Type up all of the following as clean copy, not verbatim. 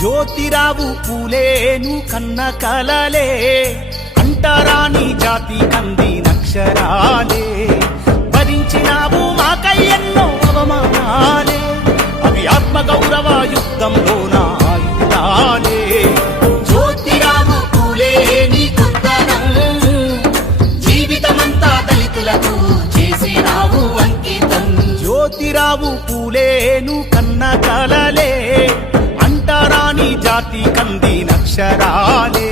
జ్యోతిరావు పూలేను కన్న కలలే అంటరాని జాతి కందినక్షరాలే భరించినావు మాకై ఎన్నో అవమానాలే అవి ఆత్మగౌరవ యుద్ధంలో నా ఆయుధాలే జ్యోతిరావు పూలేని కొత్తనం జీవితమంతా దళితులకు చేసినావు అంకితం జ్యోతిరావు పూలేను కన్న కలలే అంటరాని జాతి కందినక్షరాలే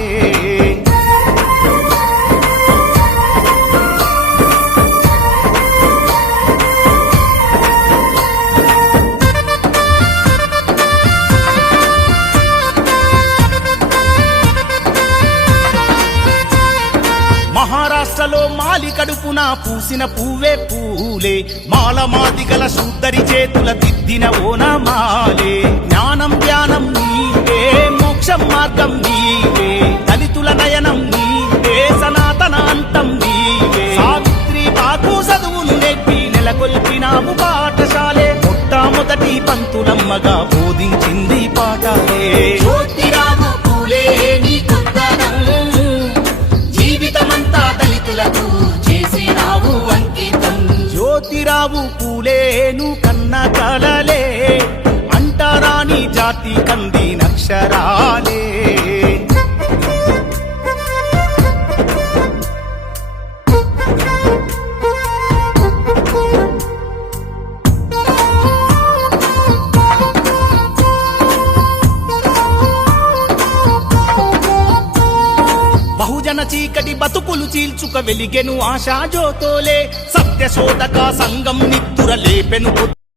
మహారాష్ట్రలో మాలి కడుపున పూసిన పువ్వే పూలే మాల మాదిగల శూద్దరి చేతుల దిద్దిన ఓనమాలే జ్ఞానం ధ్యానం నీవే మోక్షం మార్గం నీవే దళితుల నయనం నీవే సనాతన అంతం నీవే సావిత్రి బాకు చదువులు నేర్పి నెలకొల్పినావు పాఠశాలే మొట్టమొదటి పంతులమ్మగా బోధించింది పాఠాలే జ్యోతిరావు పూలే నీ కొత్తనం జీవితమంతా దళితులకు చేసినావు అంకితం జ్యోతిరావు పూలేను కన్న కలలే అంటరాని జాతి కందినక్షరాలే బహుజన చీకటి బతుకులు చీల్చుక వెలిగెను ఆశా జ్యోతోలే సత్యశోధక సంఘం నిత్తుర లేపెను